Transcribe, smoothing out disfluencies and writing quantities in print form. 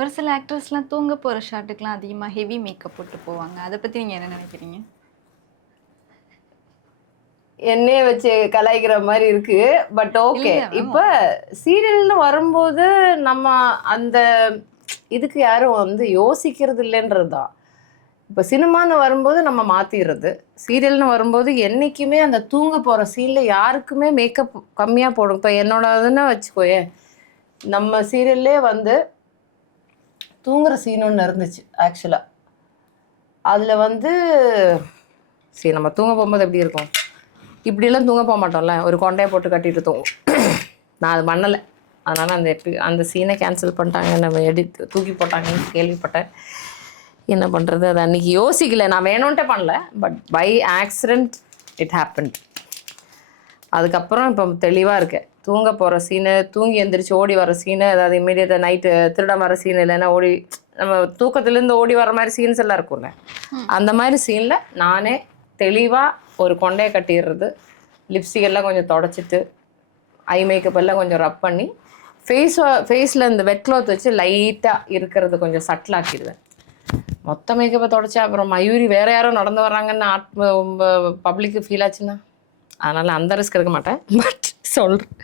ஒரு சில ஆக்டர்ஸ்லாம் தூங்க போற ஷாட்டுக்குலாம் அதிகமா ஹெவி மேக்கப் போட்டு போவாங்க. அத பத்தி நீங்க என்ன நினைக்கிறீங்க? என்னைய வச்சு கலாய்க்கிற மாதிரி இருக்கு. But okay. இல்ல மேம். இப்ப சீரியல்னு வரும்போது நம்ம அந்த இதுக்கு யாரும் வந்து யோசிக்கிறது இல்லைன்றதுதான். இப்போ சினிமான்னு வரும்போது நம்ம மாத்திடுறது. சீரியல்னு வரும்போது என்னைக்குமே அந்த தூங்க போற சீன்ல யாருக்குமே மேக்கப் கம்மியா போடும். இப்போ என்னோடதுன்னு வச்சுக்கோயேன், நம்ம சீரியல்லே வந்து தூங்குற சீன் ஒன்று இருந்துச்சு ஆக்சுவலா. அதுல வந்து சரி நம்ம தூங்க போகும்போது எப்படி இருக்கும், இப்படிலாம் தூங்க போக மாட்டோம்ல, ஒரு கொண்டையை போட்டு கட்டிட்டு தூங்கும். நான் அது பண்ணலை, அதனால் அந்த சீனை கேன்சல் பண்ணிட்டாங்க, நம்ம தூக்கி போட்டாங்கன்னு கேள்விப்பட்டேன். என்ன பண்ணுறது, அது அன்றைக்கி யோசிக்கலை, நான் வேணும்ன்ட்டே பண்ணல, but by accident it happened. அதுக்கப்புறம் இப்போ தெளிவாக இருக்கேன். தூங்க போகிற சீனு, தூங்கி எந்திரிச்சு ஓடி வர சீனு, அதாவது இமீடியட்டாக நைட்டு திருட வர சீன், இல்லைன்னா ஓடி நம்ம தூக்கத்துலேருந்து ஓடி வர மாதிரி சீன்ஸ் எல்லாம் இருக்கும்ல, அந்த மாதிரி சீனில் நானே தெளிவாக ஒரு கொண்டையை கட்டிடுறது, லிப்ஸ்டிக் எல்லாம் கொஞ்சம் தொடச்சிட்டு, ஐ மேக்கப் எல்லாம் கொஞ்சம் ரப் பண்ணி, ஃபேஸில் இந்த வெட் க்ளாத் வச்சு லைட்டாக இருக்கிறது கொஞ்சம் சட்டிலாக்கிடுவேன். மொத்த மேக்கப்பை தொடச்சா அப்புறம் மயூரி வேறு யாரோ நடந்து வர்றாங்கன்னு பப்ளிக்கு ஃபீல் ஆச்சுன்னா, அதனால் அந்த ரிஸ்க் எடுக்க மாட்டேன். பட் சொல்கிறேன்.